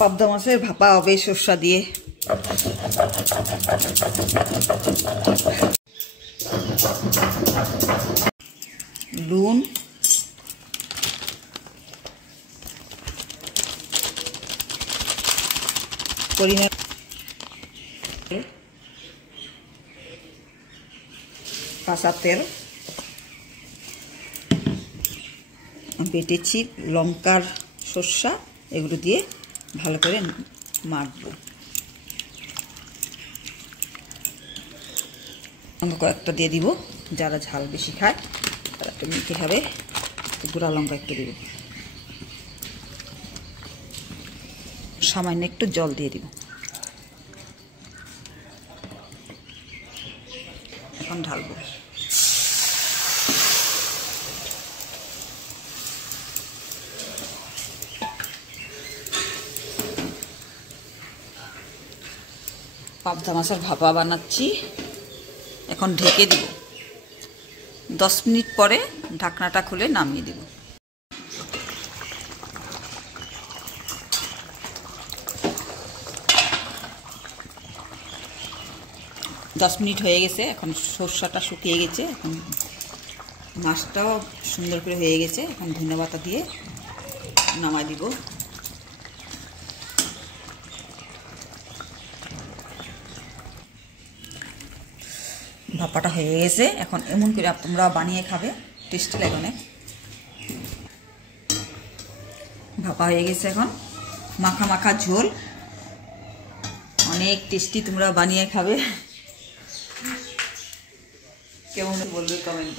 পাবদা মাছের ভাপা হবে সরষা দিয়ে। নুন, পরিমাণ কাঁচা তেল, বেটেছি লঙ্কার সরষা, এগুলো দিয়ে ভালো করে মাখবো। কয়েকটা দিয়ে দিব, যারা ঝাল বেশি খায় তারা একটু মিঠে খাবে, গুঁড়া লঙ্কা একটু দিব, সামান্য একটু জল দিয়ে দিব। এখন ঢালবো। পাবদা মাছের ভাপা বানাচ্ছি, এখন ঢেকে দিব। 10 মিনিট পরে ঢাকনাটা খুলে নামিয়ে দিব। 10 মিনিট হয়ে গেছে, এখন সরষাটা শুকিয়ে গেছে, এখন মাছটাও সুন্দর করে হয়ে গেছে। এখন ধনেপাতা দিয়ে নামাই দিব। ভাপাটা হয়ে গেছে, এখন এমন করে তোমরা বানিয়ে খাবে, টেস্টি লাগে অনেক। ভাপা হয়ে গেছে, এখন মাখা মাখা ঝোল, অনেক টেস্টি। তোমরা বানিয়ে খাবে, কেমন বলবে কমেন্ট করে।